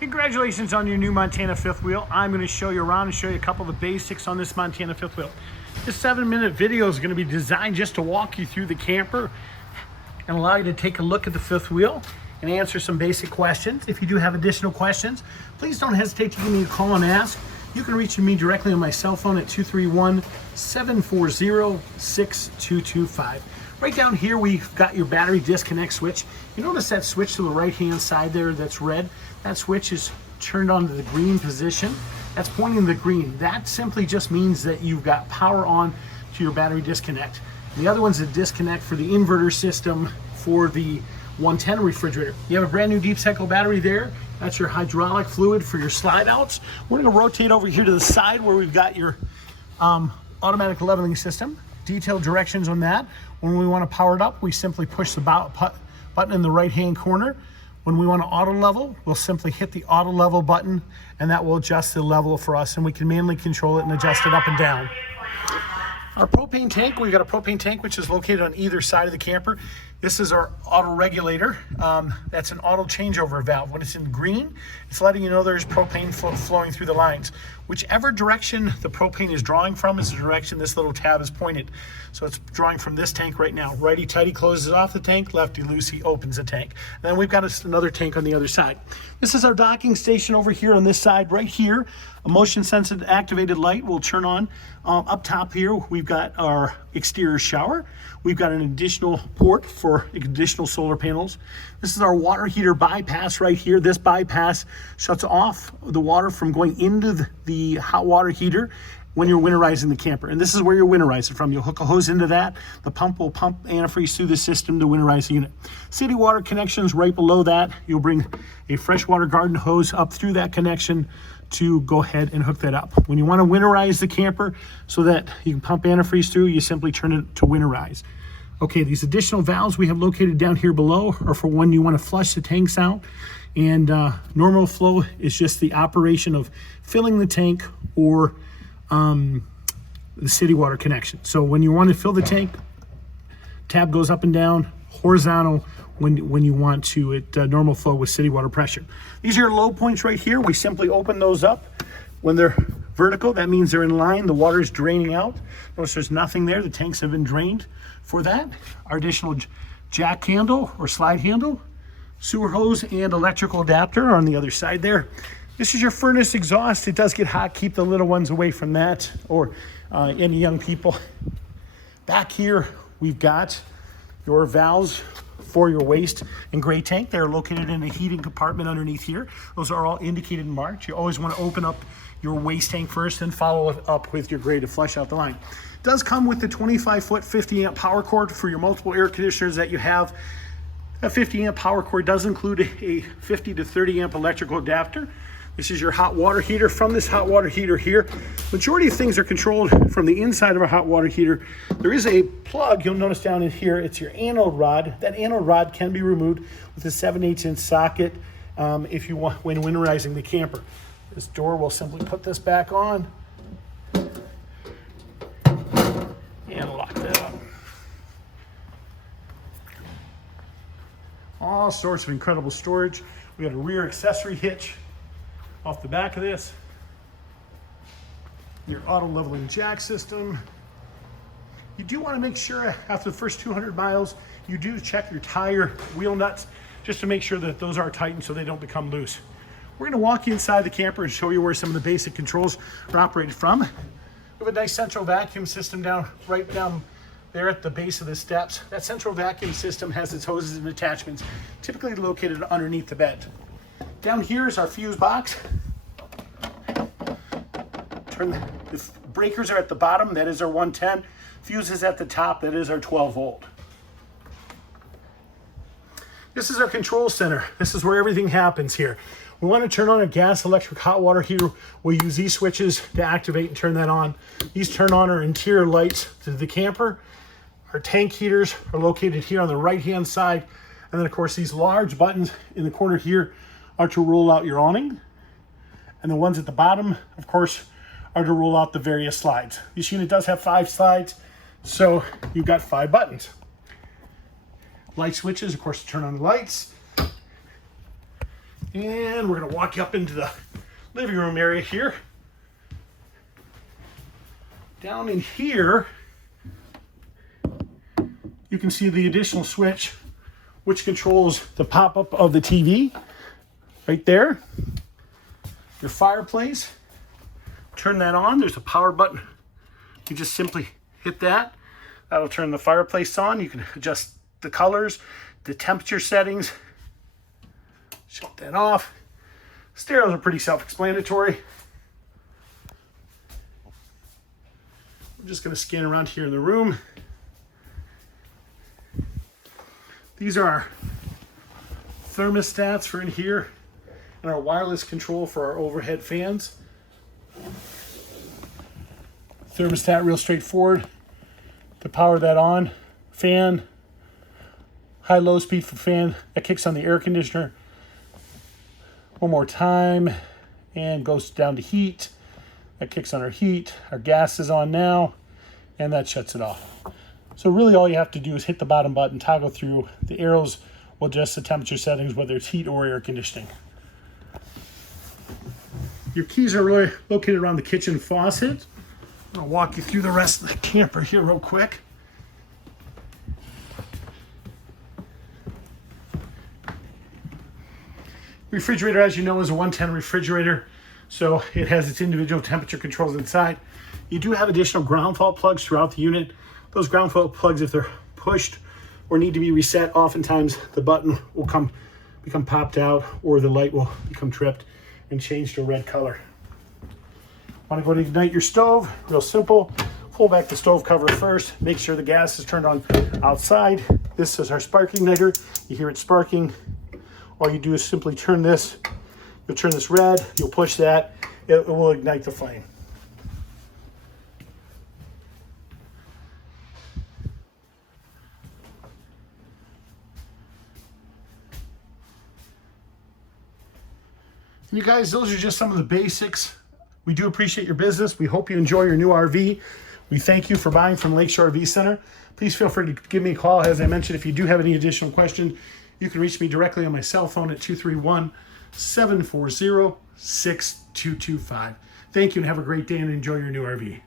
Congratulations on your new Montana fifth wheel. I'm going to show you around and show you a couple of the basics on this Montana fifth wheel. This 7-minute video is going to be designed just to walk you through the camper and allow you to take a look at the fifth wheel and answer some basic questions. If you do have additional questions, please don't hesitate to give me a call and ask. You can reach me directly on my cell phone at 231-740-6225. Right down here, we've got your battery disconnect switch. You notice that switch to the right-hand side there that's red? That switch is turned on to the green position. That's pointing to the green. That simply just means that you've got power on to your battery disconnect. And the other one's a disconnect for the inverter system for the 110 refrigerator. You have a brand new deep cycle battery there. That's your hydraulic fluid for your slide outs. We're gonna rotate over here to the side where we've got your automatic leveling system. Detailed directions on that. When we want to power it up, we simply push the button in the right-hand corner. When we want to auto level, we'll simply hit the auto level button, and that will adjust the level for us, and we can manually control it and adjust it up and down. Our propane tank, we've got a propane tank which is located on either side of the camper. This is our auto regulator. That's an auto changeover valve. When it's in green, it's letting you know there's propane flowing through the lines. Whichever direction the propane is drawing from is the direction this little tab is pointed. So it's drawing from this tank right now. Righty-tighty closes off the tank, lefty-loosey opens the tank. And then we've got another tank on the other side. This is our docking station over here on this side right here. A motion-sensitive activated light will turn on. Up top here, we've got our exterior shower. We've got an additional port for additional solar panels. This is our water heater bypass right here. This bypass shuts off the water from going into the hot water heater when you're winterizing the camper. And this is where you're winterizing from. You'll hook a hose into that. The pump will pump antifreeze through the system to winterize the unit. City water connections right below that. You'll bring a freshwater garden hose up through that connection to go ahead and hook that up. When you want to winterize the camper so that you can pump antifreeze through, you simply turn it to winterize. Okay, these additional valves we have located down here below are for when you want to flush the tanks out. And normal flow is just the operation of filling the tank or the city water connection. So when you want to fill the tank, tab goes up and down, horizontal when you want to normal flow with city water pressure. These are your low points right here. We simply open those up. When they're vertical, that means they're in line. The water is draining out. Notice there's nothing there. The tanks have been drained for that. Our additional jack handle or slide handle, sewer hose, and electrical adapter are on the other side there. This is your furnace exhaust. It does get hot. Keep the little ones away from that, or any young people. Back here, we've got your valves for your waste and gray tank. They're located in a heating compartment underneath here. Those are all indicated and marked. You always want to open up your waste tank first and follow it up with your gray to flush out the line. It does come with the 25-foot 50-amp power cord for your multiple air conditioners that you have. A 50-amp power cord does include a 50 to 30-amp electrical adapter. This is your hot water heater. From this hot water heater here, majority of things are controlled from the inside of a hot water heater. There is a plug, you'll notice down in here, it's your anode rod. That anode rod can be removed with a 7/8" socket if you want when winterizing the camper. This door will simply put this back on and lock that up. All sorts of incredible storage. We got a rear accessory hitch off the back of this. Your auto leveling jack system. You do want to make sure after the first 200 miles, you do check your tire wheel nuts just to make sure that those are tightened so they don't become loose. We're going to walk you inside the camper and show you where some of the basic controls are operated from. We have a nice central vacuum system right down there at the base of the steps. That central vacuum system has its hoses and attachments, typically located underneath the bed. Down here is our fuse box. The breakers are at the bottom, that is our 110. Fuse is at the top, that is our 12 volt. This is our control center. This is where everything happens here. We want to turn on a gas electric hot water heater. We use these switches to activate and turn that on. These turn on our interior lights to the camper. Our tank heaters are located here on the right-hand side. And then of course these large buttons in the corner here are to roll out your awning. And the ones at the bottom, of course, are to roll out the various slides. This unit does have 5 slides, so you've got 5 buttons. Light switches, of course, to turn on the lights. And we're gonna walk up into the living room area here. Down in here, you can see the additional switch, which controls the pop-up of the TV right there. Your fireplace, turn that on. There's a power button. You just simply hit that. That'll turn the fireplace on. You can adjust the colors, the temperature settings. Shut that off. Stereos are pretty self-explanatory. I'm just going to scan around here in the room. These are our thermostats for in here and our wireless control for our overhead fans. Thermostat, real straightforward. To power that on, fan, high-low speed for fan, that kicks on the air conditioner. One more time, and goes down to heat. That kicks on our heat. Our gas is on now, and that shuts it off. So really all you have to do is hit the bottom button, toggle through. The arrows will adjust the temperature settings, whether it's heat or air conditioning. Your keys are really located around the kitchen faucet. I'll walk you through the rest of the camper here real quick. Refrigerator, as you know, is a 110 refrigerator, so it has its individual temperature controls inside. You do have additional ground fault plugs throughout the unit. Those ground fault plugs, if they're pushed or need to be reset, oftentimes the button will become popped out, or the light will become tripped and change to a red color. Want to go to ignite your stove? Real simple. Pull back the stove cover first. Make sure the gas is turned on outside. This is our spark igniter. You hear it sparking. All you do is simply turn this. You'll turn this red. You'll push that. It will ignite the flame. You guys, those are just some of the basics. We do appreciate your business. We hope you enjoy your new RV. We thank you for buying from Lakeshore RV Center. Please feel free to give me a call. As I mentioned, if you do have any additional questions, you can reach me directly on my cell phone at 231-740-6225. Thank you and have a great day and enjoy your new RV.